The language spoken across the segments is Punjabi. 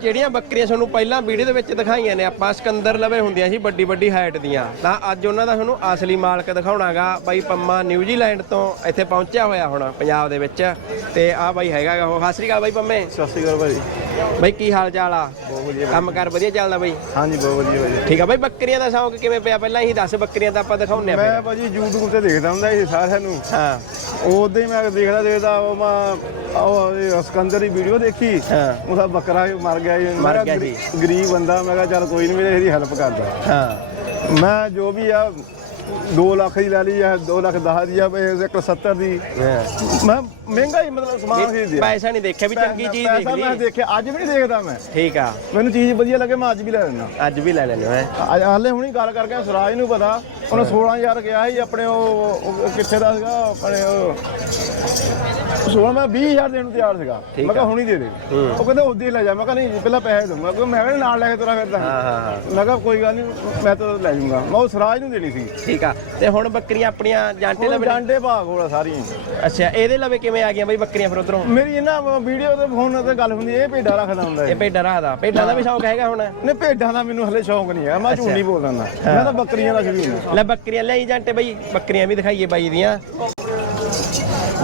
ਜਿਹੜੀਆਂ ਬੱਕਰੀਆਂ ਤੁਹਾਨੂੰ ਪਹਿਲਾਂ ਵੀਡੀਓ ਦੇ ਵਿੱਚ ਦਿਖਾਈਆਂ ਨੇ ਆਪਾਂ ਸਿਕੰਦਰ ਲਵੇ ਹੁੰਦੀਆਂ ਸੀ ਵੱਡੀ ਵੱਡੀ ਹਾਈਟ ਦੀਆਂ। ਤਾਂ ਅੱਜ ਉਹਨਾਂ ਦਾ ਤੁਹਾਨੂੰ ਅਸਲੀ ਮਾਲਕ ਦਿਖਾਉਣਾਗਾ ਬਾਈ ਪੰਮਾ ਨਿਊਜ਼ੀਲੈਂਡ ਤੋਂ ਇੱਥੇ ਪਹੁੰਚਿਆ ਹੋਇਆ ਹੁਣ ਪੰਜਾਬ ਦੇ ਵਿੱਚ। ਤੇ ਆ ਬਾਈ ਹੈਗਾ ਗਾ ਉਹ। ਸਤਿ ਸ੍ਰੀ ਅਕਾਲ ਬਾਈ ਪੰਮੇ। ਸਤਿ ਸ਼੍ਰੀ ਅਕਾਲ ਭਾਜੀ। ਬਾਈ ਕੀ ਹਾਲ ਚਾਲ ਆ? ਕੰਮ ਕਰ ਵਧੀਆ ਚੱਲਦਾ ਬਾਈ? ਹਾਂਜੀ ਬਹੁਤ ਵਧੀਆ ਭਾਜੀ ਠੀਕ ਆ ਬਾਈ ਬੱਕਰੀਆਂ ਦਾ ਸ਼ੌਂਕ ਕਿਵੇਂ ਪਿਆ? ਪਹਿਲਾਂ ਹੀ ਦੱਸ ਬੱਕਰੀਆਂ ਤਾਂ ਆਪਾਂ ਦਿਖਾਉਂਦੇ ਆ ਮੈਂ ਭਾਜੀ YouTube ਤੇ ਦੇਖਦਾ ਹੁੰਦਾ ਸੀ ਸਾਰਿਆਂ ਨੂੰ। ਹਾਂ। ਉਦੋਂ ਹੀ ਮੈਂ ਦੇਖਦਾ ਦੇਖਦਾ ਉਹ ਮੈਂ ਉਹ ਇਹ ਸਿਕੰਦਰ ਦੀ ਵੀਡੀਓ ਦੇਖੀ। ਹਾਂ। ਉਹਦਾ ਬੱਕਰਾ ਮਰ ਗਿਆ ਜੀ। ਮਰ ਗਿਆ ਜੀ। ਗਰੀਬ ਬੰਦਾ ਮੈਂ ਕਿਹਾ ਚੱਲ ਕੋਈ ਨਹੀਂ ਮੇਰੇ ਇਹਦੀ ਹੈਲਪ ਕਰਦਾ ਹਾਂ। ਮੈਂ ਜੋ ਵੀ ਆ 2 ਲੱਖ ਦੀ ਲੈ ਲਈ ਆ 2 ਲੱਖ 10 ਦੀ ਆ 170 ਦੀ। ਮੈਂ ਮਹਿੰਗਾ ਹੀ ਮਤਲਬ ਸਮਾਨ ਖਰੀਦਿਆ ਪੈਸਾ ਨਹੀਂ ਦੇਖਿਆ ਵੀ ਚੰਗੀ ਚੀਜ਼ ਦੇਖ ਪੈਸਾ ਮੈਂ ਲਈ ਦੇਖਿਆ ਅੱਜ ਵੀ ਨਹੀਂ ਦੇਖਦਾ ਮੈਂ। ਠੀਕ ਆ। ਮੈਨੂੰ ਚੀਜ਼ ਵਧੀਆ ਲੱਗੇ ਮੈਂ ਅੱਜ ਵੀ ਲੈ ਲੈਂਦਾ। ਅੱਜ ਵੀ ਲੈ ਲੈਣੇ ਹੈ ਅੱਜ ਹਾਲੇ ਹੁਣੀ ਗੱਲ ਕਰਕੇ ਸੁਰਾਜ ਨੂੰ ਪਤਾ। ਉਹਨੇ 16000 ਗਿਆ ਸੀ ਆਪਣੇ ਉਹ ਕਿੱਥੇ ਦਾ ਸੀਗਾ ਆਪਣੇ ਉਹ। 16 ਮੈਂ 20000 ਦੇਣ ਨੂੰ ਤਿਆਰ ਸੀਗਾ। ਮੈਂ ਕਿਹਾ। ਹੁਣੀ ਦੇ ਦੇ। ਉਹ ਕਹਿੰਦਾ ਉਦੋਂ ਹੀ ਲੈ ਜਾ। ਮੈਂ ਕਿਹਾ ਨਹੀਂ ਪਹਿਲਾਂ ਪੈਸੇ ਦਊਂਗਾ ਕਿਉਂਕਿ ਮੈਂ ਨਾਲ ਲੈ ਕੇ ਤੁਰਾ ਫਿਰਦਾ ਹਾਂ ਹਾਂ ਹਾਂ। ਮੈਂ ਕਿਹਾ ਕੋਈ ਗੱਲ ਨਹੀਂ ਮੈਂ ਤਾਂ ਲੈ ਜਾਊਂਗਾ। ਮੈਂ ਉਹ ਸੁਰਾਜ ਨੂੰ ਦੇਣੀ ਸੀ। ਠੀਕ ਆ। ਤੇ ਹੁਣ ਬੱਕਰੀਆਂ ਆਪਣੀਆਂ ਜਾਂਟੇ ਲਵੇ ਡਾਂਡੇ ਭਾਗ ਹੋਲਾ ਸਾਰੀਆਂ। ਅੱਛਾ ਇਹਦੇ ਲਵੇ ਕਿਵੇਂ ਆ ਗਈਆਂ ਬਈ ਬੱਕਰੀਆਂ ਫਿਰ ਉਧਰੋਂ? ਮੇਰੀ ਇਹਨਾਂ ਵੀਡੀਓ ਤੇ ਫੋਨ ਤੇ ਗੱਲ ਹੁੰਦੀ ਇਹ ਭੇਡਾਂ ਰੱਖਦਾ ਹੁੰਦਾ ਇਹ ਹੈ ਭੇਡਾਂ ਰੱਖਦਾ। ਭੇਡਾਂ ਦਾ ਵੀ ਸ਼ੌਂਕ ਹੈਗਾ ਹੁਣ? ਨੇ ਭੇਡਾਂ ਦਾ ਮੈਨੂੰ ਹਲੇ ਸ਼ੌਂਕ ਨਹੀਂ ਹੈ ਮੈਂ ਝੂਠ ਨਹੀਂ ਬੋਲਦਾ ਹੁੰਦਾ ਮੈਂ ਤਾਂ ਬੱਕਰੀਆਂ ਦਾ ਸ਼ੌਕੀਨ ਹਾਂ ਲੈ ਬੱਕਰੀਆਂ ਲਿਆਈ ਜਾਂਟੇ ਬਈ ਬੱਕਰੀਆਂ ਵੀ ਦਿਖਾਈਏ ਬਾਈ ਦੀਆਂ।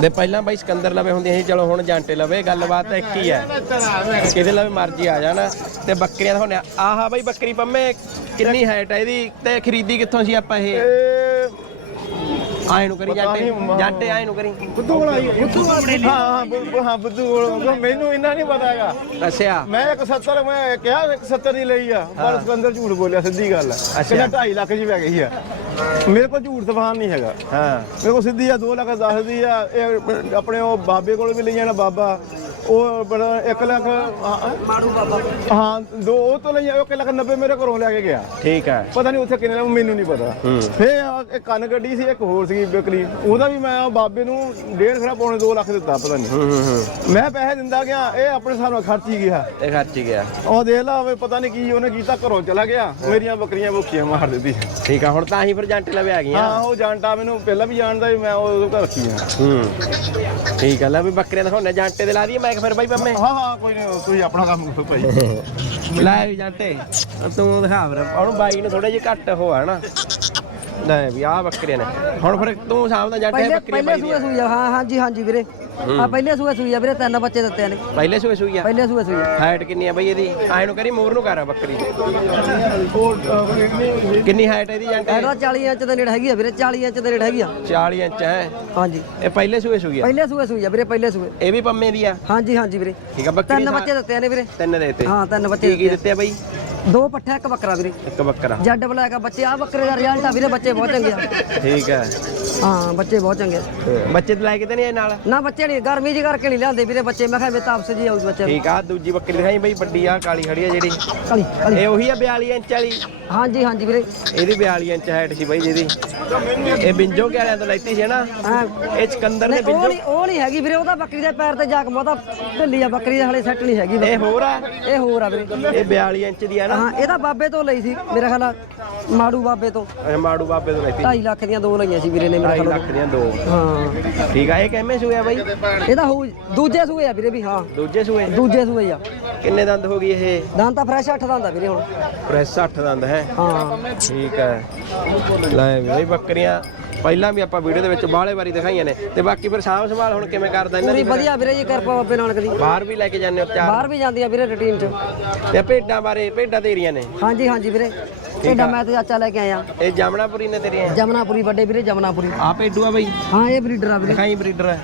ਦੇ ਪਹਿਲਾਂ ਬਾਈ ਸਿਕੰਦਰ ਲਵੇ ਹੁੰਦੀਆਂ ਸੀ ਚਲੋ ਹੁਣ ਜਾਂਟੇ ਲਵੇ ਗੱਲਬਾਤ ਤਾਂ ਇੱਕ ਹੀ ਹੈ। ਕਿਹਦੇ ਲਵੇ ਮਰਜ਼ੀ ਆ ਜਾਣਾ। ਤੇ ਬੱਕਰੀਆਂ ਦਿਖਾਉਂਦੇ ਆ ਆਹਾ ਬਾਈ ਬੱਕਰੀ ਪੰਮੇ ਕਿੰਨੀ ਹਾਈਟ ਹੈ ਇਹਦੀ ਤੇ ਖਰੀਦੀ ਕਿੱਥੋਂ ਸੀ ਆਪਾਂ ਇਹ? ਇਹ ਆਏ ਨੂੰ ਕਰੀ ਜਾਂਟੇ ਜਾਂਟੇ ਆਏ ਨੂੰ ਕਰੀ। ਬੁੱਧੂ ਕੋਲ ਆਈ ਬੁੱਧੂ ਹਾਂ ਹਾਂ ਬੁੱਧੂ- ਹਾਂ ਬੁੱਧੂ ਕੋਲ ਮੈਨੂੰ ਇੰਨਾ ਨਹੀਂ ਪਤਾ ਹੈਗਾ। ਅੱਛਾ ਮੈਂ 170 ਮੈਂ ਕਿਹਾ 170 ਦੀ ਲਈ ਆ। ਪਰ ਸਿਕੰਦਰ ਝੂਠ ਬੋਲਿਆ ਸਿੱਧੀ ਗੱਲ ਆ। ਕਹਿੰਦਾ 2.5 ਲੱਖ ਦੀ ਪੈ ਗਈ ਆ। ਮੇਰੇ ਕੋਲ ਝੂਠ ਤਫਾਨ ਨਹੀਂ ਹੈਗਾ। ਹਾਂ। ਮੇਰੇ ਕੋਲ ਸਿੱਧੀ ਆ 2 ਲੱਖ 10 ਦੀ ਆ। ਇਹ ਆਪਣੇ ਉਹ ਬਾਬੇ ਕੋਲ ਵੀ ਲਈ ਜਾਣਾ ਬਾਬਾ। ਉਹ ਬੜਾ 1 ਲੱਖ ਮਾੜੂ ਬਾਬਾ ਹਾਂ ਦੋ ਉਹ ਤੋਂ ਲਈ 1 ਲੱਖ 90 ਮੇਰੇ ਘਰੋਂ ਲੈ ਕੇ ਗਿਆ। ਠੀਕ ਹੈ। ਪਤਾ ਨਹੀਂ ਉੱਥੇ ਕਿੰਨੇ ਦਾ ਮੈਨੂੰ ਨਹੀਂ ਪਤਾ। ਫੇ ਇੱਕ ਕੰਨ ਗੱਡੀ ਸੀ ਇੱਕ ਹੋਰ ਸੀ ਬਕਰੀ। ਉਹਦਾ ਵੀ ਮੈਂ ਬਾਬੇ ਨੂੰ ਡੇਢ ਖਰਾ ਪੌਣੇ 2 ਲੱਖ ਦਿੱਤਾ ਪਤਾ ਨਹੀਂ ਮੈਂ ਪੈਸੇ ਦਿੰਦਾ ਗਿਆ ਇਹ ਆਪਣੇ ਹਿਸਾਬ ਨਾਲ ਖਰਚ ਹੀ ਗਿਆ। ਇਹ ਖਰਚ ਗਿਆ। ਉਹ ਦੇਖ ਲਾ ਵੇ ਪਤਾ ਨਹੀਂ ਕੀ ਉਹਨੇ ਕੀਤਾ ਘਰੋਂ ਚਲਾ ਗਿਆ। ਮੇਰੀਆਂ ਬੱਕਰੀਆਂ ਭੁੱਖੀਆਂ ਮਾਰ ਦਿੱਤੀ। ਠੀਕ ਆ ਹੁਣ ਤਾਂ ਹੀ ਫਿਰ ਜਾਂਟੇ ਲਵੇ ਆ ਗਈਆਂ। ਹਾਂ ਉਹ ਜਾਣਦਾ ਮੈਨੂੰ ਪਹਿਲਾਂ ਵੀ ਜਾਣਦਾ ਸੀ ਮੈਂ ਉਹ ਘਰ ਰੱਖੀ ਆ ਹੂੰ। ਠੀਕ ਆ ਲੈ ਵੀ ਬੱਕਰੀਆਂ ਦਿਖਾਉਣੇ ਜਾਂਟੇ ਦੇ ਲਾ ਦਈਏ ਮੈਂ ਕਿਹਾ ਫਿਰ ਬਾਈ ਪੰਮੇ। ਹਾਂ ਹਾਂ ਕੋਈ ਨਹੀਂ ਤੁਸੀਂ ਆਪਣਾ ਕੰਮ ਕਰੋ ਭਾਈ। ਲੈ ਵੀ ਜਾਂਟੇ ਤੂੰ ਦਿਖਾ ਫਿਰ ਉਹਨੂੰ ਬਾਈ ਨੂੰ ਥੋੜੇ ਜਿਹਾ ਘੱਟ ਹੋ ਹਨਾ? ਲੈ ਵੀ ਆ ਬੱਕਰੀਆਂ ਨੇ। ਹੁਣ ਫਿਰ ਤੂੰ ਸਾਹਮਣੇ ਜਾਂਟੇ ਬੱਕਰੀਆਂ ਪਹਿਲੇ ਸੂਏ ਸੂਈ ਆ ਹਾਂ ਹਾਂਜੀ ਹਾਂਜੀ ਵੀਰੇ। ਆ ਪਹਿਲੇ ਸੂਏ ਸੂਈ ਆ ਵੀਰੇ ਤਿੰਨ ਬੱਚੇ ਦਿੱਤੇ ਨੇ। ਪਹਿਲੇ ਸੂਏ ਸੂਈ ਆ? ਪਹਿਲੇ ਸੂਏ ਸੂਈ ਆ। ਹਾਈਟ ਕਿੰਨੀ ਆ ਬਈ ਇਹਦੀ? ਆਏ ਨੂੰ ਕਰੀ ਮੂਰ ਨੂੰ ਕਰ ਬੱਕਰੀ। ਦੀ ਕਿੰਨੀ ਹਾਈਟ ਇਹਦੀ ਜਾਂਟੇ ਐਡਾ 40 ਇੰਚ ਦੇ ਨੇੜੇ ਹੈਗੀ ਆ ਵੀਰੇ 40 ਇੰਚ ਦੇ ਨੇੜੇ ਹੈਗੀ ਆ। 40 ਇੰਚ ਹੈ। ਹਾਂਜੀ। ਇਹ ਪਹਿਲੇ ਸੂਏ ਸੂਈ ਆ? ਪਹਿਲੇ ਸੂਏ ਸੂਈ ਆ ਵੀਰੇ ਪਹਿਲੇ ਸੂਏ। ਇਹ ਵੀ ਪੰਮੇ ਦੀ ਆ? ਹਾਂਜੀ ਹਾਂਜੀ ਵੀਰੇ। ਠੀਕ ਆ ਬੱਕਰੀ ਤਿੰਨ ਬੱਚੇ ਦਿੱਤੇ ਨੇ ਵੀਰੇ। ਤਿੰਨ ਦੇ ਤੇ ਹਾਂ ਤਿੰਨ ਬੱਚੇ ਕੀ ਕੀ ਦਿੱਤੇ ਆ ਬਈ? ਆ। ਦੋ ਪੱਠਾ ਇੱਕ ਬੱਕਰਾ ਵੀਰੇ। ਇੱਕ ਬੱਕਰਾ। ਜੱਡ ਬਲੈਕ ਆ ਬੱਚੇ ਆ ਬੱਕਰੇ ਦਾ ਰਿਜ਼ਲਟ ਆ ਵੀਰੇ ਬੱਚੇ ਬਹੁਤ ਚੰਗੇ ਆ। ਠੀਕ ਹੈ ਹਾਂ ਬੱਚੇ ਬਹੁਤ ਚੰਗੇ ਬੱਚੇ ਤੇ ਲੈ ਕੇ ਤੇ ਨਹੀਂ ਇਹ ਨਾਲ? ਨਾ ਬੱਚੇ ਨਹੀਂ ਗਰਮੀ ਜੀ ਕਰਕੇ ਨਹੀਂ ਲਿਆਂਦੇ ਵੀਰੇ ਬੱਚੇ। ਮੈਂ ਕਿਹਾ ਮੇ ਤਾਪਸ ਜੀ ਆਉ ਬੱਚੇ ਨੂੰ। ਠੀਕ ਆ ਦੂਜੀ ਬੱਕਰੀ ਦਿਖਾਈ ਬਈ ਵੱਡੀ ਆ ਕਾਲੀ ਖੜੀ ਆ ਜਿਹੜੀ। ਕਾਲੀ ਕਾਲੀ। ਇਹ ਉਹੀ ਆ 42 ਇੰਚ ਵਾਲੀ? ਹਾਂਜੀ ਹਾਂਜੀ ਵੀਰੇ। ਇਹਦੀ 42 ਇੰਚ ਹਾਈਟ ਸੀ ਬਈ ਜਿਹਦੀ। ਇਹ ਬਿੰਜੋ ਕੇ ਵਾਲਿਆਂ ਤੋਂ ਲੈਤੀ ਸੀ ਨਾ? ਹਾਂ। ਇਹ ਚਕੰਦਰ ਨੇ ਨਹੀਂ ਉਹ ਬਿੰਜੋ। ਨਹੀਂ ਉਹ ਨਹੀਂ ਹੈਗੀ ਵੀਰੇ ਉਹਦਾ ਬੱਕਰੀ ਦੇ ਪੈਰ ਤੇ ਜਾਕ ਮੋਤਾ ਢਿੱਲੀ ਆ ਬੱਕਰੀ ਦੇ ਹਲੇ ਸੈੱਟ ਨਹੀਂ ਹੈਗੀ ਇਹ ਹੋਰ ਆ? ਇਹ ਹੋਰ ਆ ਵੀਰੇ। ਇਹ 42 ਇੰਚ ਦੀ ਆ ਨਾ? ਹਾਂ ਇਹਦਾ ਬਾਬੇ ਤੋਂ ਲਈ ਸੀ ਮੇਰਾ ਖਿਆਲ ਆ ਮਾੜੂ ਬਾਬੇ ਤੋਂ। ਇਹ ਮਾੜੂ ਬਾਬੇ ਤੋਂ ਲੈਤੀ 2.5 ਲੱਖ ਦੀਆਂ ਦੋ ਲਈਆਂ ਸੀ ਵੀਰੇ ਨੇ ਮੇਰਾ 2.5 ਖਿਆਲ ਲੱਖ ਦੀਆਂ ਦੋ। ਹਾਂ। ਠੀਕ ਆ ਇਹ ਕਿੰਨੇ ਸੂਏ ਆ ਬਈ? ਇਹਦਾ ਹੋ ਦੂਜੇ ਸੂਏ ਆ ਵੀਰੇ ਵੀ ਹਾਂ। ਦੂਜੇ ਸੂਏ ਦੂਜੇ ਸੂਏ ਆ। ਕਿੰਨੇ ਦੰਦ ਹੋ ਗਈ ਇਹ? ਦੰਦ ਤਾਂ ਫਰੈਸ਼ 8 ਦੰਦ ਆ ਵੀਰੇ ਹੁਣ। ਪ੍ਰੈਸ 8 ਦੰਦ ਹੈ। ਹਾਂ। ਠੀਕ ਹੈ ਲੈ ਵੀ ਬਈ ਬੱਕਰੀਆਂ ਪਹਿਲਾਂ ਵੀ ਆਪਾਂ ਵੀਡੀਓ ਦੇ ਵਿੱਚ ਬਾਹਲੇ ਵਾਰੀ ਦਿਖਾਈਆਂ ਨੇ। ਤੇ ਬਾਕੀ ਫਿਰ ਸਾਂਭ ਸੰਭਾਲ ਹੁਣ ਕਿਵੇਂ ਕਰਦਾ ਇਹਨਾਂ ਪੂਰੀ ਦੀ ਫਿਰ? ਵਧੀਆ ਵੀਰੇ ਜੀ ਕਿਰਪਾ ਬਾਬੇ ਨਾਨਕ ਦੀ ਬਾਹਰ ਵੀ ਲੈ ਕੇ ਜਾਂਦੇ ਹੋ ਚਾਰ? ਬਾਹਰ ਵੀ ਜਾਂਦੀ ਆ ਵੀਰੇ ਰੂਟੀਨ ਚ। ਤੇ ਭੇਡਾਂ ਬਾਰੇ ਭੇਡਾਂ ਤੇਰੀਆਂ ਨੇ? ਹਾਂਜੀ ਹਾਂਜੀ ਵੀਰੇ। ਇਹਦਾ ਮੈਂ ਤੇ ਚਾਚਾ ਲੈ ਕੇ ਆਇਆ। ਇਹ ਜਾਮਣਾਪੁਰੀ ਨੇ ਤੇਰੀਆਂ? ਜਮਨਾਪੁਰੀ ਵੱਡੇ ਵੀਰੇ ਜਮਨਾਪੁਰੀ ਆ ਭੇਡੂ ਆ ਬਈ? ਹਾਂ ਇਹ ਬਰੀਡਰ ਆ ਵੀਰੇ। ਦਿਖਾਈ ਬਰੀਡਰ ਹੈ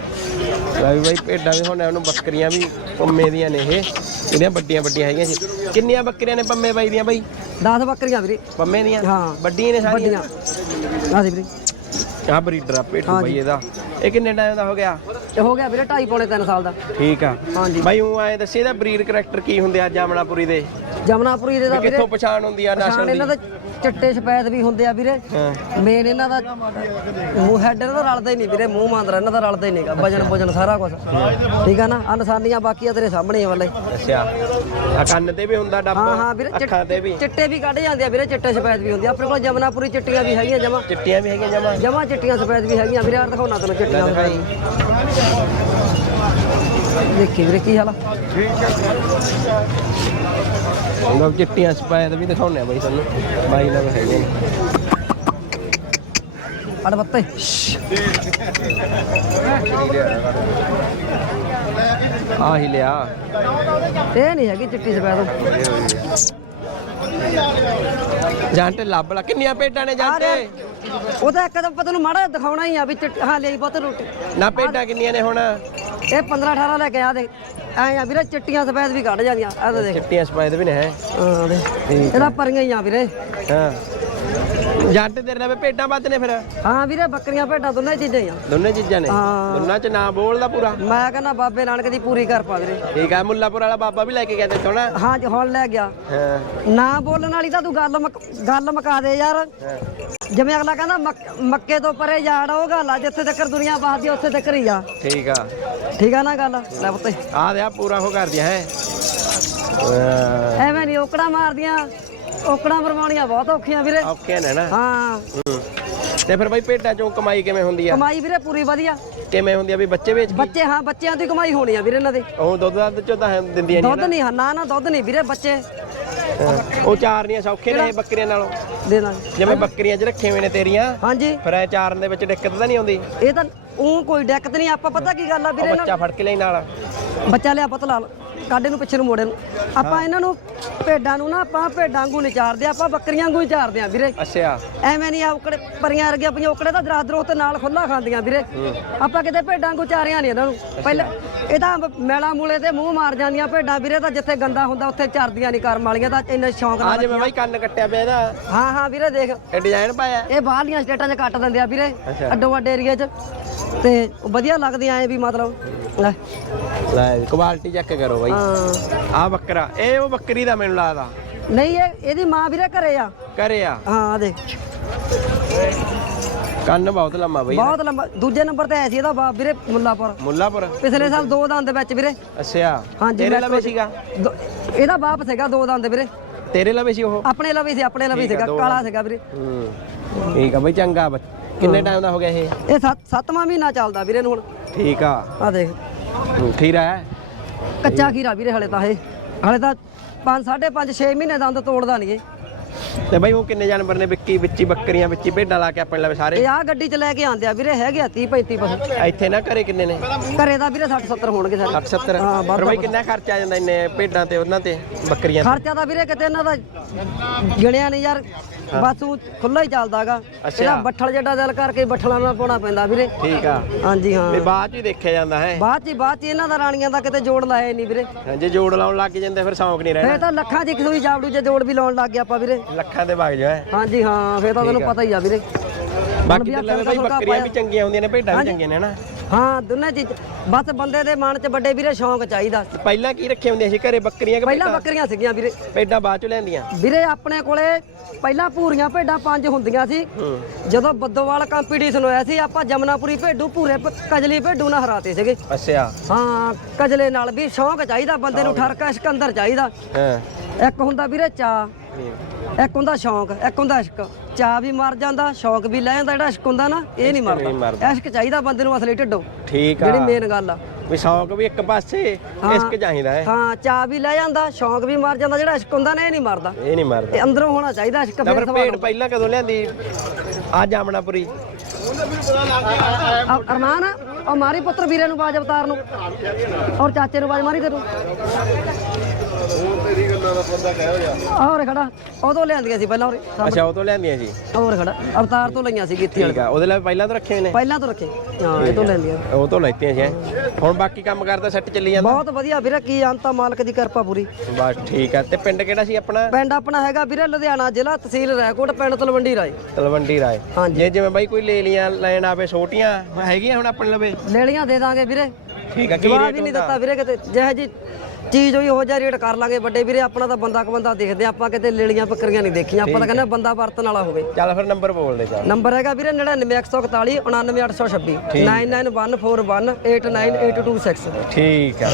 ਲੈ ਵੀ ਬਈ ਭੇਡਾਂ ਵੀ ਹੁਣ ਉਹਨੂੰ ਬੱਕਰੀਆਂ ਵੀ ਪੰਮੇ ਦੀਆਂ ਨੇ ਇਹ। ਇਹਦੀਆਂ ਵੱਡੀਆਂ ਵੱਡੀਆਂ ਹੈਗੀਆਂ ਸੀ ਕਿੰਨੀਆਂ ਬੱਕਰੀਆਂ ਨੇ ਪੰਮੇ ਬਾਈ ਦੀਆਂ ਬਈ? 10 ਬੱਕਰੀਆਂ ਵੀਰੇ। ਪੰਮੇ ਦੀਆਂ? ਹਾਂ। ਵੱਡੀਆਂ ਨੇ ਸਾਰੀਆਂ? ਵੱਡੀਆਂ। ਆ ਦੇ ਵੀਰੇ। ਆ ਬਰੀਡਰ ਆ ਭੇਡੂ ਬਾਈ ਇਹਦਾ। ਇਹ ਕਿੰਨੇ ਟਾਈਮ ਦਾ ਹੋ ਗਿਆ? ਇਹ ਹੋ ਗਿਆ ਵੀਰੇ 2.5 ਪੌਣੇ 3 ਸਾਲ ਦਾ। ਠੀਕ ਆ। ਹਾਂਜੀ। ਬਾਈ ਉਹ ਆਏ ਦੱਸੇ ਇਹਦਾ ਬਰੀਡ ਕਰੈਕਟਰ ਕੀ ਹੁੰਦੇ ਆ ਜਾਮਣਾਪੁਰੀ ਦੇ? ਜਮਨਾਪੁਰੀ ਦੇ ਦਾ ਵੀਰੇ ਕਿੱਥੋਂ ਪਛਾਣ ਹੁੰਦੀ ਆ ਇਹਨਾਂ ਦੀ? ਦੇ ਚਿੱਟੇ ਸਫੈਦ ਵੀ ਹੁੰਦੇ ਆ ਵੀਰੇ। ਹਾਂ। ਮੇਨ ਇਹਨਾਂ ਦਾ ਮੂੰਹ ਹੈਡ ਇਹਨਾਂ ਦਾ ਰਲਦਾ ਹੀ ਨਹੀਂ ਵੀਰੇ ਮੂੰਹ ਮਾਂਦਰਾ ਇਹਨਾਂ ਦਾ ਰਲਦਾ ਹੀ ਨਹੀਂਗਾ ਵਜਨ ਵਜਨ ਸਾਰਾ ਕੁਝ ਠੀਕ ਆ ਨਾ? ਆ ਨਿਸ਼ਾਨੀਆਂ ਬਾਕੀ ਆ ਤੇਰੇ ਸਾਹਮਣੇ ਆ ਵਾਲੇ। ਅੱਛਾ। ਆ ਕੰਨ ਤੇ ਵੀ ਹੁੰਦਾ ਡੱਬ। ਹਾਂ ਹਾਂ ਵੀਰੇ ਅੱਖਾਂ ਤੇ ਵੀ। ਚਿੱਟੇ ਵੀ ਕੱਢ ਜਾਂਦੇ ਆ ਵੀਰੇ ਚਿੱਟੇ ਸਫੈਦ ਵੀ ਹੁੰਦੇ ਆ। ਆਪਣੇ ਕੋਲ ਜਮਨਾਪੁਰੀ ਚਿੱਟੀਆਂ ਵੀ ਹੈਗੀਆਂ ਜਮਾ। ਚਿੱਟੀਆਂ ਵੀ ਹੈਗੀਆਂ ਜਮਾ। ਜਮਾ ਚਿੱਟੀਆਂ ਸਫੈਦ ਵੀ ਹੈਗੀਆਂ। ਵੀਰੇ ਆ ਦਿਖਾਉਣਾ ਤੈਨੂੰ ਚਿੱਟੀਆਂ ਦਿਖਾਈ। ਦੇਖੀ ਵੀਰੇ ਕੀ ਹਾਲ ਆ? ਲੋ ਚਿੱਟੀਆਂ ਸਪੈਦ ਵੀ ਦਿਖਾਉਂਦੇ ਆ ਬਾਈ ਤੁਹਾਨੂੰ। ਬਾਈ ਨਾਲ ਹੈਗੇ। ਨੇ ਅੜ ਬੱਤੇ। ਆ ਹੀ ਲਿਆ। ਇਹ ਨਹੀਂ ਹੈਗੀ ਚਿੱਟੀ ਸਫੈਦ। ਜਾਂਟੇ ਲੱਭ ਲਾ। ਕਿੰਨੀਆਂ ਭੇਡਾਂ ਨੇ ਜਾਂਟੇ? ਉਹ ਤਾਂ ਇੱਕ ਤਾਂ ਪਤਾ ਨੂੰ ਮਾੜਾ ਦਿਖਾਉਣਾ ਹੀ ਆ ਵੀ ਚਿੱਟ- ਹਾਂ ਲਈ ਪੁੱਤ ਰੋਟੀ। ਨਾ ਭੇਡਾਂ ਕਿੰਨੀਆਂ ਨੇ ਹੁਣ? ਇਹ 15 18 ਲੈ ਕੇ ਆ ਦੇ। ਐ ਆ ਵੀਰੇ ਚਿੱਟੀਆਂ ਸਫੈਦ ਵੀ ਕੱਢ ਜਾਂਦੀਆਂ ਆ ਤਾਂ ਦੇਖ। ਚਿੱਟੀਆਂ ਸਪੈਦ ਵੀ ਨੇ ਹੈ। ਹਾਂ ਦੇ ਠੀਕ ਇਹਦਾ ਪਰੀਆਂ ਹੀ ਆ ਵੀਰੇ। ਹਾਂ। ਜੱਟ ਤੇਰੇ ਨਾਲ ਵੀ ਭੇਡਾਂ ਵੱਧ ਨੇ ਫਿਰ। ਹਾਂ ਵੀਰੇ ਬੱਕਰੀਆਂ ਭੇਡਾਂ ਦੋਨੇ ਚੀਜ਼ਾਂ ਹੀ ਆ। ਦੋਨੇ ਚੀਜ਼ਾਂ ਨੇ? ਹਾਂ। ਦੋਨਾਂ ਚ ਨਾਂ ਬੋਲਦਾ ਪੂਰਾ? ਮੈਂ ਕਹਿੰਦਾ ਬਾਬੇ ਨਾਨਕ ਦੀ ਪੂਰੀ ਕਰ ਪਾ ਵੀਰੇ। ਠੀਕ ਆ ਮੁੱਲਾਪੁਰ ਵਾਲਾ ਬਾਬਾ ਵੀ ਲੈ ਕੇ ਗਿਆ ਤੇ ਸੋਣਾ ਹਾਂ ਜੀ ਹੁਣ ਲੈ ਗਿਆ। ਹਾਂ। ਨਾ ਬੋਲਣ ਵਾਲੀ ਤਾਂ ਤੂੰ ਗੱਲ ਮੁਕ- ਗੱਲ ਮੁਕਾ ਦੇ ਯਾਰ। ਜਿਵੇਂ ਅਗਲਾ ਕਹਿੰਦਾ ਮੱਕ- ਮੱਕੇ ਤੋਂ ਪਰੇ ਜਾੜ ਉਹ ਗੱਲ ਆ ਜਿੱਥੇ ਤੱਕ ਦੁਨੀਆ ਬਾਦੀ ਉੱਥੇ ਤੱਕ ਹੀ ਆ। ਠੀਕ ਆ। ਠੀਕ ਆ ਨਾ ਗੱਲ? ਲੈ ਪੁੱਤੇ। ਆ ਦੇ ਆ ਪੂਰਾ ਹੋ ਕਰਦੀਆਂ ਹੈ। ਐਵੇਂ ਨਹੀਂ ਔਕੜਾ ਮਾਰਦੀਆਂ। ਔਕੜਾ ਮਰਵਾਉਣੀਆਂ ਬਹੁਤ ਔਖੀਆਂ ਵੀਰੇ। ਔਖੇ ਨੇ ਨਾ? ਹਾਂ। ਹੂੰ। ਤੇ ਫਿਰ ਬਾਈ ਭੇਡਾਂ ਚੋਂ ਕਮਾਈ ਕਿਵੇਂ ਹੁੰਦੀ ਆ? ਕਮਾਈ ਵੀਰੇ ਪੂਰੀ ਵਧੀਆ। ਕਿਵੇਂ ਹੁੰਦੀ ਆ ਵੀ ਬੱਚੇ ਵੇਚ ਕੇ? ਬੱਚੇ ਹਾਂ ਬੱਚਿਆਂ ਦੀ ਕਮਾਈ ਹੋਣੀ ਆ ਵੀਰੇ ਇਹਨਾਂ ਦੇ। ਉਹ ਦੁੱਧ ਦੱਧ ਚੋਂ ਤਾਂ ਹੈ- ਦਿੰਦੀਆਂ ਨਹੀਂ ਦੁੱਧ ਨਹੀਂ ਹਾਂ, ਨਾ ਨਾ ਦੁੱਧ ਨਹੀਂ ਵੀਰੇ ਬੱਚੇ। ਉਹ ਚਾਰਨੀਆਂ ਸੌਖੇ ਨੇ ਇਹ ਬੱਕਰੀਆਂ ਨਾਲੋਂ। ਦੇ ਨਾਲ। ਜਿਵੇਂ ਬੱਕਰੀਆਂ 'ਚ ਰੱਖੇ ਹੋਏ ਨੇ ਤੇਰੀਆਂ ਹਾਂਜੀ। ਫਿਰ ਇਹ ਚਾਰਨ ਦੇ ਵਿੱਚ ਦਿੱਕਤ ਤਾਂ ਨਹੀਂ ਆਉਂਦੀ? ਇਹ ਤਾਂ ਉਹ ਕੋਈ ਦਿੱਕਤ ਨਹੀਂ ਆਪਾਂ ਪਤਾ ਕੀ ਗੱਲ ਆ ਵੀਰੇ ਇਹਨਾਂ ਬੱਚਾ ਫੜ ਕੇ ਲਈ ਨਾਲ। ਬੱਚਾ ਲਿਆ ਪੁੱਤ ਕਾਡੇ ਨੂੰ ਪਿੱਛੇ ਨੂੰ ਮੋੜੇ ਨੂੰ। ਆਪਾਂ ਇਹਨਾਂ ਨੂੰ ਭੇਡਾਂ ਨੂੰ ਨਾ ਆਪਾਂ ਭੇਡਾਂ ਵਾਂਗੂ ਨਹੀਂ ਚਾਰਦੇ ਆਪਾਂ ਬੱਕਰੀਆਂ ਵਾਂਗੂ ਹੀ ਚਾਰਦੇ ਆ ਵੀਰੇ। ਅੱਛਾ। ਐਵੇਂ ਨਹੀਂ ਆ ਉਕੜੇ ਪਰੀਆਂ ਵਰਗੀਆਂ ਪਈਆਂ ਤਾਂ ਦਰਾਤ ਦਰੋਤ ਨਾਲ ਖੁੱਲਾ ਖਾਂਦੀਆਂ ਵੀਰੇ। ਆਪਾਂ ਕਿਤੇ ਭੇਡਾਂ ਵਾਂਗੂ ਚਾਰਿਆ ਨਹੀਂ ਇਹਨਾਂ ਨੂੰ। ਪਹਿਲਾਂ ਇਹ ਤਾਂ ਮੇਲਾ ਮੂਲੇ ਤੇ ਮੂੰਹ ਮਾਰ ਜਾਂਦੀਆਂ ਭੇਡਾਂ ਵੀਰੇ ਤਾਂ ਜਿੱਥੇ ਗੰਦਾ ਹੁੰਦਾ ਉੱਥੇ ਚਰਦੀਆਂ ਨਹੀਂ ਕਰਮ ਵਾਲੀਆਂ ਤਾਂ ਇੰਨੇ ਸ਼ੌਂਕ ਆ ਨਾਲ ਜਿਵੇਂ ਬਾਈ ਕੰਨ ਕੱਟਿਆ ਪਿਆ ਇਹਦਾ। ਹਾਂ ਹਾਂ ਵੀਰੇ ਦੇਖ। ਇਹ ਡਿਜ਼ਾਈਨ ਪਾਇਆ। ਇਹ ਬਾਹਰਲੀਆਂ ਸਟੇਟਾਂ 'ਚ ਕੱਟ ਦਿੰਦੇ ਆ ਵੀਰੇ। ਅੱਡੋ ਅੱਡ ਏਰੀਆ 'ਚ। ਤੇ ਵਧੀਆ ਲੱਗਦੀਆਂ ਐ ਵੀ ਮਤਲਬ। ਲੈ। ਲੈ ਕੁਆਲਿਟੀ ਚੈੱਕ ਕਰੋ ਬਾਈ। ਹਾਂ। ਆ ਬੱਕਰਾ ਇਹ ਉਹ ਬੱਕਰੀ ਦਾ ਮੈਨੂੰ ਲੱਗਦਾ। ਨਹੀਂ ਇਹ ਇਹਦੀ ਮਾਂ ਵੀਰੇ ਘਰੇ ਆ। ਕਰੇ ਆ? ਹਾਂ ਆ ਦੇਖ। ਕੰਨ ਬਹੁਤ ਲੰਮਾ ਬਾਈ ਬਹੁਤ ਲੰਬਾ ਦੂਜੇ ਨੰਬਰ ਤੇ ਆਇਆ ਸੀ ਇਹਦਾ ਬਾਪ ਵੀਰੇ ਮੁੱਲਾਪੁਰ। ਮੁੱਲਾਪੁਰ? ਪਿਛਲੇ ਸਾਲ ਦੋ ਦੰਦ ਵਿੱਚ ਵੀਰੇ। ਅੱਛਾ। ਹਾਂਜੀ ਤੇਰੇ ਲਵੇ। ਸੀਗਾ? ਦੋ- ਇਹਦਾ ਬਾਪ ਸੀਗਾ ਦੋ ਦੰਦ ਵੀਰੇ। ਤੇਰੇ ਲਵੇ ਸੀ ਉਹ? ਆਪਣੇ ਲਵੀ ਸੀ ਆਪਣੇ ਲਵੀ ਠੀਕ ਆ, ਸੀਗਾ। ਦੋ ਕਾਲਾ ਸੀਗਾ ਵੀਰੇ। ਹੂੰ। ਠੀਕ ਆ ਬਾਈ ਚੰਗਾ ਬੱਚ- ਕਿੰਨੇ ਟਾਈਮ ਦਾ ਹੋ ਗਿਆ ਇਹ? ਇਹ ਸੱਤ- ਸੱਤਵਾਂ ਮਹੀਨਾ ਚੱਲਦਾ ਵੀਰੇ ਨੂੰ ਹੁਣ। ਠੀਕ ਆ। ਆ ਦੇਖ। ਖੀਰਾ ਹੈ? ਕੱਚਾ ਖੀਰਾ ਵੀਰੇ ਹਲੇ ਤਾਂ ਇਹ। ਹਲੇ ਤਾਂ 5 5.5 6 ਮਹੀਨੇ ਦੰਦ ਤੋੜਦਾ ਨਹੀਂ ਇਹ। ਤੇ ਬਾਈ ਉਹ ਕਿੰਨੇ ਜਾਨਵਰ ਨੇ ਵਿੱਕੀ ਵਿੱਚੀ ਬੱਕਰੀਆਂ ਵਿੱਚੀ ਭੇਡਾਂ ਲਾ ਕੇ ਆਪਣੇ ਲਵੇ ਸਾਰੇ? ਇਹ ਆ ਗੱਡੀ 'ਚ ਲੈ ਕੇ ਆਂਦੇ ਆ ਵੀਰੇ ਹੈਗੇ ਆ 30 35 ਪਸ਼ੂ ਇੱਥੇ ਨਾ ਘਰੇ ਕਿੰਨੇ ਨੇ? ਘਰੇ ਦਾ ਵੀਰੇ 60 70 ਹੋਣਗੇ ਸਾਰੇ। 60 70 ਹਾਂ, ਫਿਰ ਬਾਈ ਕਿੰਨਾ ਖਰਚਾ ਆ ਜਾਂਦਾ ਇੰਨੇ ਭੇਡਾਂ ਤੇ ਉਹਨਾਂ ਤੇ ਬੱਕਰੀਆਂ ਤੇ? ਖਰਚਾ ਤਾਂ ਵੀਰੇ ਕਿਤੇ ਇਹਨਾਂ ਦਾ ਗਿਣਿਆ ਨਹੀਂ ਯਾਰ। ਬਸ ਉਹ ਖੁੱਲਾ ਹੀ ਚੱਲਦਾਗਾ ਅੱਛਾ। ਇਹਦਾ ਬੱਠਲ ਜਿਹੜਾ ਦਿਲ ਕਰਕੇ ਬੱਠਲਾਂ ਨਾਲ ਪਾਉਣਾ ਪੈਂਦਾ ਵੀਰੇ। ਠੀਕ ਆ। ਹਾਂਜੀ ਹਾਂ। ਵੀ ਬਾਅਦ ਚ ਹੀ ਦੇਖਿਆ ਜਾਂਦਾ ਹੈ। ਬਾਅਦ ਚ ਬਾਅਦ ਚ ਇਹਨਾਂ ਦਾ ਰਾਣੀਆਂ ਦਾ ਕਿਤੇ ਜੋੜ ਲਾਇਆ ਨਹੀਂ ਵੀਰੇ। ਹਾਂ, ਜੇ ਜੋੜ ਲਾਉਣ ਲੱਗ ਜਾਂਦੇ ਫਿਰ ਸ਼ੌਂਕ ਨਹੀਂ ਫੇਰ ਰਹਿਣਾ ਤਾਂ ਲੱਖਾਂ ਦੀ ਖਸੂਈ ਜਾਵੜੂ ਜੇ ਜੋੜ ਵੀ ਲਾਉਣ ਲੱਗ ਗਿਆ ਆਪਾਂ ਵੀਰੇ। ਲੱਖਾਂ ਦੇ ਵਗ ਜਾ ਹਾਂਜੀ ਹਾਂ ਫੇਰ ਤਾਂ ਤੁਹਾਨੂੰ ਪਤਾ ਹੀ ਆ ਵੀਰੇ। ਬਾਕੀ ਵੀ ਤੇ ਆਹ ਬਾਈ ਫੁਲਕਾ ਬੱਕਰੀਆਂ ਵੀ ਪਾਇਆ। ਚੰਗੀਆਂ ਹੁੰਦੀਆਂ ਨੇ ਭੇਡਾਂ ਵੀ ਚੰਗੀਆਂ ਨੇ ਹਨਾ? ਹਾਂ ਦੋਨੇ ਚੀਜ਼ ਬਸ ਬੰਦੇ ਦੇ ਮਨ ਚ ਵੱਡੇ ਵੀਰੇ ਸ਼ੌਂਕ ਚਾਹੀਦਾ। ਪਹਿਲਾਂ ਕੀ ਰੱਖੇ ਹੁੰਦੇ ਸੀ ਘਰੇ ਬੱਕਰੀਆਂ ਕਿ ਪਹਿਲਾਂ? ਬੱਕਰੀਆਂ ਸੀਗੀਆਂ ਵੀਰੇ। ਭੇਡਾਂ ਬਾਅਦ ਚ ਲੈਂਦੀਆਂ ਵੀਰੇ ਆਪਣੇ ਕੋਲੇ ਪਹਿਲਾਂ ਪੂਰੀਆਂ ਭੇਡਾਂ ਪੰਜ ਹੁੰਦੀਆਂ ਸੀ। ਜਦੋਂ ਬੱਦੋਵਾਲ ਕੰਪੀਟੀਸ਼ਨ ਹੋਇਆ ਸੀ ਆਪਾਂ ਜਮਨਾਪੁਰੀ ਭੇਡੂ ਪੂਰੇ ਭ- ਕਜਲੀ ਭੇਡੂ ਨਾਲ ਹਰਾਤੇ ਸੀਗੇ। ਅੱਛਾ। ਹਾਂ ਕਜਲੇ ਨਾਲ ਵੀ ਸ਼ੌਂਕ ਚਾਹੀਦਾ ਬੰਦੇ ਨੂੰ ਠਰਕਾ ਸਿਕੰਦਰ ਚਾਹੀਦਾ। ਹਾਂ। ਇੱਕ ਹੁੰਦਾ ਵੀਰੇ ਚਾ ਇੱਕ ਹੁੰਦਾ ਸ਼ੌਂਕ ਇੱਕ ਹੁੰਦਾ ਇਸ਼ਕ ਚਾ ਵੀ ਮਰ ਜਾਂਦਾ ਸ਼ੌਂਕ ਵੀ ਲੈ ਜਾਂਦਾ ਜਿਹੜਾ ਇਸ਼ਕ ਹੁੰਦਾ ਨਾ ਇਹ ਨਹੀਂ ਨਹੀਂ ਮਰਦਾ। ਮਰਦਾ। ਇਸ਼ਕ ਚਾਹੀਦਾ ਬੰਦੇ ਨੂੰ ਅਸਲੀ ਢਿੱਡੋ ਠੀਕ ਆ। ਜਿਹੜੀ ਮੇਨ ਗੱਲ ਆ। ਵੀ ਸ਼ੌਂਕ ਵੀ ਇੱਕ ਪਾਸੇ ਇਸ਼ਕ ਚਾਹੀਦਾ ਹੈ। ਹਾਂ ਚਾ ਵੀ ਲੈ ਜਾਂਦਾ ਸ਼ੌਂਕ ਵੀ ਮਰ ਜਾਂਦਾ ਜਿਹੜਾ ਇਸ਼ਕ ਹੁੰਦਾ ਨਾ ਇਹ ਨਹੀਂ ਮਰਦਾ। ਇਹ ਨਹੀਂ ਮਰਦਾ। ਇਹ ਅੰਦਰੋਂ ਹੋਣਾ ਚਾਹੀਦਾ ਇਸ਼ਕ ਤਾਂ ਫਿਰ ਫਿਰ ਭੇਡ ਪਹਿਲਾਂ ਕਦੋਂ ਲਿਆਂਦੀ? ਆ ਜਾਮਣਾਪੁਰੀ ਅ- ਅਰਮਾਨ ਉਹ ਮਾਰੀ ਪੁੱਤਰ ਵੀਰੇ ਨੂੰ ਬਾਜ ਅਵਤਾਰ ਨੂੰ। ਔਰ ਚਾਚੇ ਨੂੰ ਬਾਜ ਮਾਰੀ ਤੈਨੂੰ। ਹੋਰ ਖੜਾ ਉਦੋਂ ਲਿਆਂਦੀਆਂ ਸੀ ਪਹਿਲਾਂ ਉਰੇ ਅੱਛਾ ਉਹ ਤੋਂ ਲਿਆਂਦੀਆਂ ਸੀ ਹੋਰ ਖੜਾ ਅਵਤਾਰ ਤੋਂ ਲਈਆਂ ਸੀ ਗਿੱਥੀ ਠੀਕ ਆ ਉਹਦੇ ਲਈ ਪਹਿਲਾਂ ਤੋਂ ਰੱਖੇ ਹੋਏ ਨੇ? ਪਹਿਲਾਂ ਤੋਂ ਰੱਖੇ ਹਾਂ ਇਹ ਤੋਂ ਲੈਂਦੀਆਂ ਉਹ ਤੋਂ ਲੈਤੀਆਂ ਸੀ ਹੈਂ। ਹੁਣ ਬਾਕੀ ਕੰਮ ਕਰਦਾ ਸੈੱਟ ਚੱਲੀ ਜਾਂਦਾ? ਬਹੁਤ ਵਧੀਆ ਵੀਰੇ ਕੀ ਅੰਤਾ ਮਾਲਕ ਦੀ ਕਿਰਪਾ ਪੂਰੀ। ਬਸ ਠੀਕ ਆ ਤੇ ਪਿੰਡ ਕਿਹੜਾ ਸੀ ਆਪਣਾ? ਪਿੰਡ ਆਪਣਾ ਹੈਗਾ ਵੀਰੇ ਲੁਧਿਆਣਾ ਜ਼ਿਲ੍ਹਾ ਤਹਿਸੀਲ ਰੈਕੋਟ ਪਿੰਡ ਤਲਵੰਡੀ ਰਾਏ। ਤਲਵੰਡੀ ਰਾਏ। ਹਾਂਜੀ। ਜੇ ਜਿਵੇਂ ਬਾਈ ਕੋਈ ਲੈ ਲੀਆਂ ਲੈਣ ਆਵੇ ਛੋਟੀਆਂ ਹੈਗੀਆਂ ਹੁਣ ਆਪਣੇ ਲਵੇ? ਲੈਲੀਆਂ ਦੇ ਦਾਂਗੇ ਵੀਰੇ। ਠੀਕ ਕੀ ਜਵਾਬ ਹੀ ਨਹੀਂ ਦਿੱਤਾ ਵੀਰੇ ਕਿਤੇ ਜਿਹੋ ਜੀ ਚੀਜ਼ ਹੋਈ ਹੋ ਜਾ ਰੇਟ ਕਰ ਲਾਂਗੇ ਵੱਡੇ ਵੀਰੇ ਆਪਣਾ ਤਾਂ ਬੰਦਾ ਕ ਬੰਦਾ ਦੇਖਦੇ ਆਪਾਂ ਕਿਤੇ ਲੈਲੀਆਂ ਬੱਕਰੀਆਂ ਨਹੀਂ ਦੇਖੀਆਂ ਆਪਾਂ ਤਾਂ ਕਹਿੰਦੇ ਬੰਦਾ ਵਰਤਣ ਵਾਲਾ ਹੋਵੇ ਚੱਲ ਫਿਰ ਨੰਬਰ ਬੋਲ ਦੇ ਚੱਲ ਨੰਬਰ ਹੈਗਾ ਵੀਰੇ 99141 99826 9914189826 ਠੀਕ ਆ